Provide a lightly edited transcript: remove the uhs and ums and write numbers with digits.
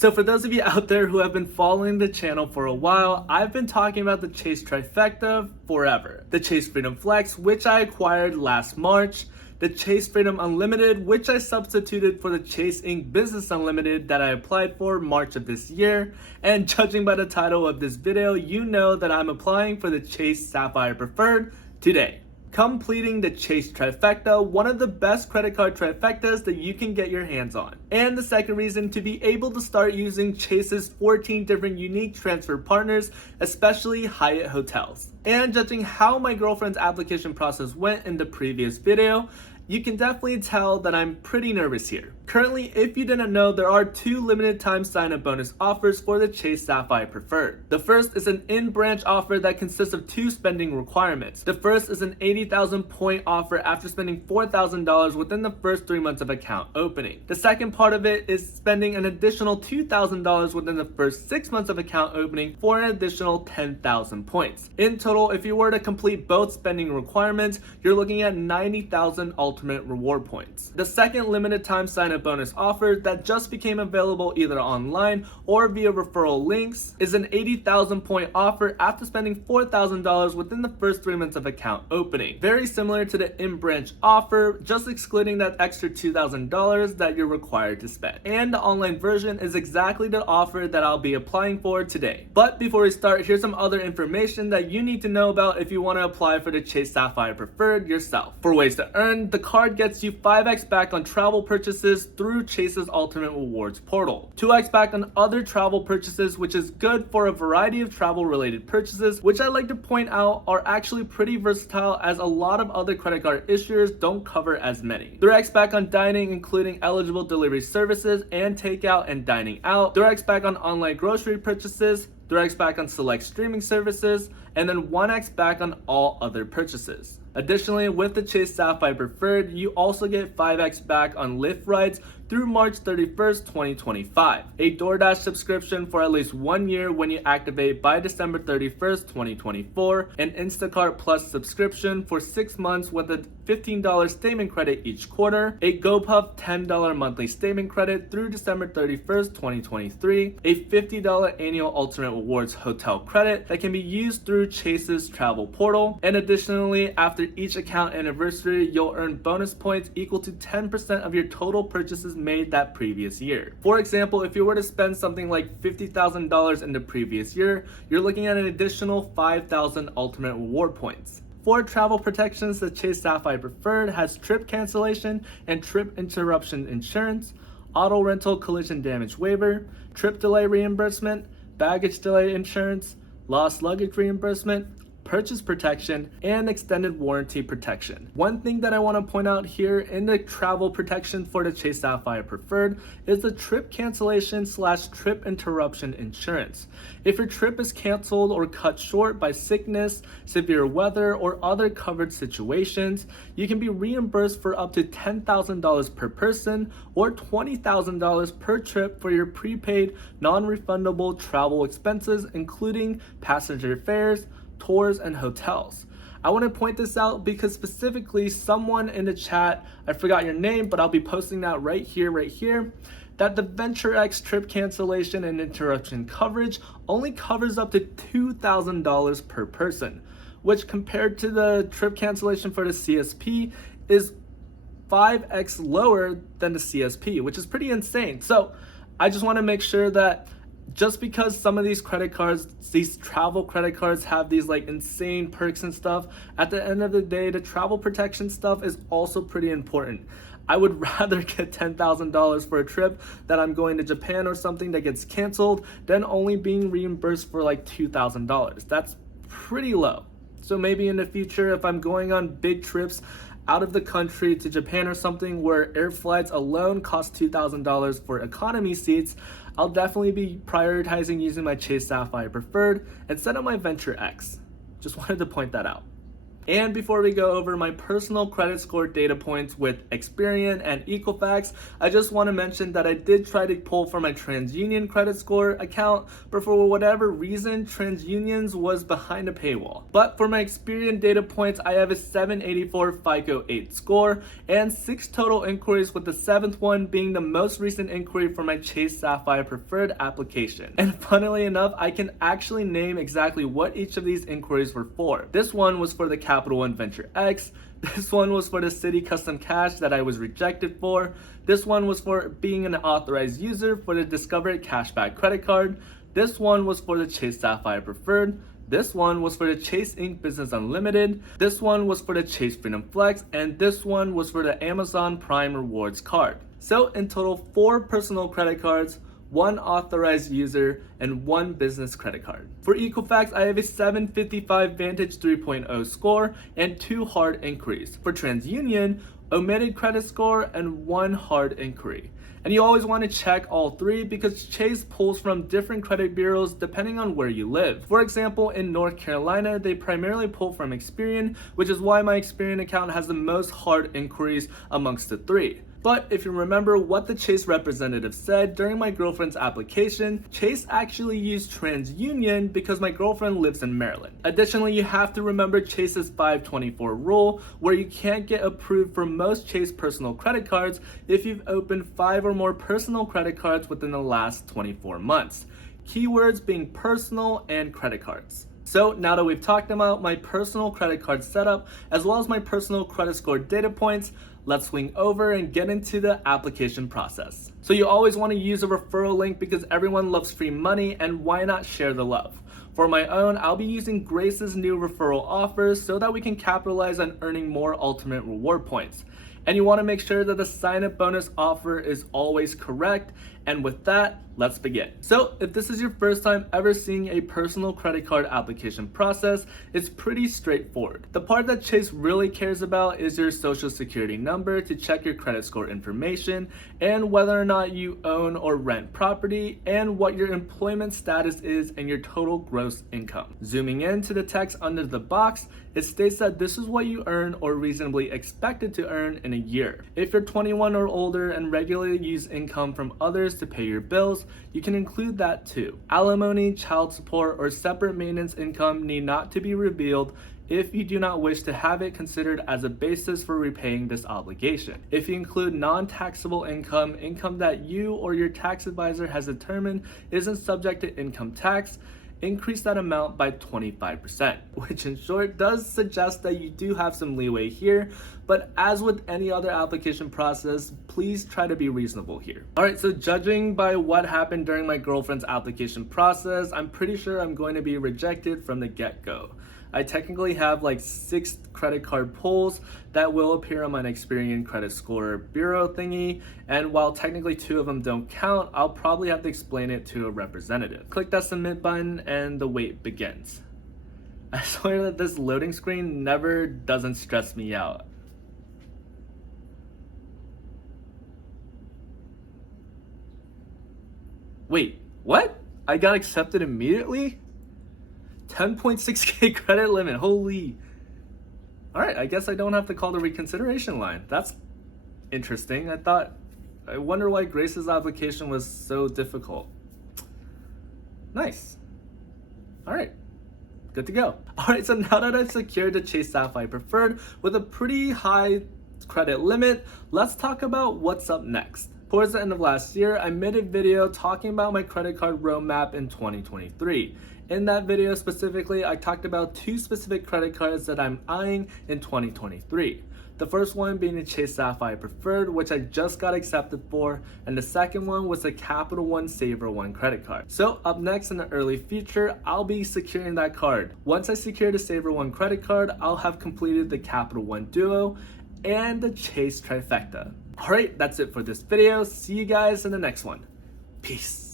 So for those of you out there who have been following the channel for a while, I've been talking about the Chase Trifecta forever. The Chase Freedom Flex, which I acquired last March, the Chase Freedom Unlimited, which I substituted for the Chase Inc. Business Unlimited that I applied for March of this year, and judging by the title of this video, you know that I'm applying for the Chase Sapphire Preferred today. Completing the Chase Trifecta, one of the best credit card trifectas that you can get your hands on. And the second reason, to be able to start using Chase's 14 different unique transfer partners, especially Hyatt hotels. And judging how my girlfriend's application process went in the previous video, you can definitely tell that I'm pretty nervous here. Currently, if you didn't know, there are two limited time sign-up bonus offers for the Chase Sapphire Preferred. The first is an in-branch offer that consists of two spending requirements. The first is an 80,000 point offer after spending $4,000 within the first 3 months of account opening. The second part of it is spending an additional $2,000 within the first 6 months of account opening for an additional 10,000 points. In total, if you were to complete both spending requirements, you're looking at 90,000 ultimate reward points. The second limited time sign-up bonus offer that just became available either online or via referral links is an 80,000 point offer after spending $4,000 within the first 3 months of account opening. Very similar to the in-branch offer, just excluding that extra $2,000 that you're required to spend. And the online version is exactly the offer that I'll be applying for today. But before we start, here's some other information that you need to know about if you want to apply for the Chase Sapphire Preferred yourself. For ways to earn, the card gets you 5x back on travel purchases through Chase's Ultimate Rewards portal, 2x back on other travel purchases, which is good for a variety of travel related purchases, which I like to point out are actually pretty versatile as a lot of other credit card issuers don't cover as many. 3x back on dining, including eligible delivery services and takeout and dining out, 3x back on online grocery purchases, 3x back on select streaming services, and then 1x back on all other purchases. Additionally, with the Chase Sapphire Preferred, you also get 5x back on Lyft rides through March 31st, 2025. A DoorDash subscription for at least 1 year when you activate by December 31st, 2024. An Instacart Plus subscription for 6 months with a $15 statement credit each quarter. A GoPuff $10 monthly statement credit through December 31st, 2023. A $50 annual Ultimate Rewards hotel credit that can be used through Chase's travel portal. And additionally, after each account anniversary, you'll earn bonus points equal to 10% of your total purchases made that previous year. For example, if you were to spend something like $50,000 in the previous year, you're looking at an additional 5,000 ultimate reward points. For travel protections, the Chase Sapphire Preferred has trip cancellation and trip interruption insurance, auto rental collision damage waiver, trip delay reimbursement, baggage delay insurance, lost luggage reimbursement, purchase protection, and extended warranty protection. One thing that I want to point out here in the travel protection for the Chase Sapphire Preferred is the trip cancellation / trip interruption insurance. If your trip is canceled or cut short by sickness, severe weather, or other covered situations, you can be reimbursed for up to $10,000 per person or $20,000 per trip for your prepaid non-refundable travel expenses, including passenger fares, tours, and hotels. I want to point this out because specifically someone in the chat, I forgot your name, but I'll be posting that right here, that the VentureX trip cancellation and interruption coverage only covers up to $2,000 per person, which compared to the trip cancellation for the CSP is 5x lower than the CSP, which is pretty insane. So I just want to make sure that just because some of these credit cards, these travel credit cards have these like insane perks and stuff, at the end of the day, the travel protection stuff is also pretty important. I would rather get $10,000 for a trip that I'm going to Japan or something that gets canceled than only being reimbursed for like $2,000. That's pretty low. So maybe in the future, if I'm going on big trips out of the country to Japan or something where air flights alone cost $2,000 for economy seats, I'll definitely be prioritizing using my Chase Sapphire Preferred instead of my VentureX. Just wanted to point that out. And before we go over my personal credit score data points with Experian and Equifax, I just want to mention that I did try to pull from my TransUnion credit score account, but for whatever reason, TransUnion's was behind a paywall. But for my Experian data points, I have a 784 FICO 8 score and 6 total inquiries, with the 7th one being the most recent inquiry for my Chase Sapphire Preferred application. And funnily enough, I can actually name exactly what each of these inquiries were for. This one was for the Capital One Venture X. This one was for the City Custom Cash that I was rejected for. This one was for being an authorized user for the Discover Cashback credit card. This one was for the Chase Sapphire Preferred. This one was for the Chase Inc. Business Unlimited. This one was for the Chase Freedom Flex. And this one was for the Amazon Prime Rewards card. So in total, 4 personal credit cards, 1 authorized user, and 1 business credit card. For Equifax, I have a 755 Vantage 3.0 score and 2 hard inquiries. For TransUnion, omitted credit score and 1 hard inquiry. And you always want to check all 3 because Chase pulls from different credit bureaus depending on where you live. For example, in North Carolina, they primarily pull from Experian, which is why my Experian account has the most hard inquiries amongst the 3. But if you remember what the Chase representative said during my girlfriend's application, Chase actually used TransUnion because my girlfriend lives in Maryland. Additionally, you have to remember Chase's 524 rule, where you can't get approved for most Chase personal credit cards if you've opened 5 or more personal credit cards within the last 24 months. Keywords being personal and credit cards. So now that we've talked about my personal credit card setup, as well as my personal credit score data points, let's swing over and get into the application process. So you always want to use a referral link because everyone loves free money, and why not share the love? For my own, I'll be using Grace's new referral offers so that we can capitalize on earning more ultimate reward points. And you want to make sure that the sign-up bonus offer is always correct. And with that, let's begin. So if this is your first time ever seeing a personal credit card application process, it's pretty straightforward. The part that Chase really cares about is your social security number to check your credit score information, and whether or not you own or rent property, and what your employment status is and your total gross income. Zooming into the text under the box, it states that this is what you earn or reasonably expected to earn in a year. If you're 21 or older and regularly use income from others to pay your bills, you can include that too. Alimony, child support, or separate maintenance income need not to be revealed if you do not wish to have it considered as a basis for repaying this obligation. If you include non-taxable income, income that you or your tax advisor has determined isn't subject to income tax, increase that amount by 25%, which in short does suggest that you do have some leeway here, but as with any other application process, please try to be reasonable here. Alright, so judging by what happened during my girlfriend's application process, I'm pretty sure I'm going to be rejected from the get-go. I technically have like 6 credit card pulls that will appear on my Experian credit score bureau thingy, and while technically 2 of them don't count, I'll probably have to explain it to a representative. Click that submit button and the wait begins. I swear that this loading screen never doesn't stress me out. Wait, what? I got accepted immediately? 10.6k credit limit, holy. All right, I guess I don't have to call the reconsideration line. That's interesting. I wonder why Grace's application was so difficult. Nice. All right, good to go. All right, so now that I've secured the Chase Sapphire Preferred with a pretty high credit limit, let's talk about what's up next. Towards the end of last year, I made a video talking about my credit card roadmap in 2023. In that video specifically, I talked about 2 specific credit cards that I'm eyeing in 2023. The first one being the Chase Sapphire Preferred, which I just got accepted for, and the second one was the Capital One Saver One credit card. So up next in the early future, I'll be securing that card. Once I secure the Saver One credit card, I'll have completed the Capital One Duo and the Chase Trifecta. Alright, that's it for this video. See you guys in the next one. Peace.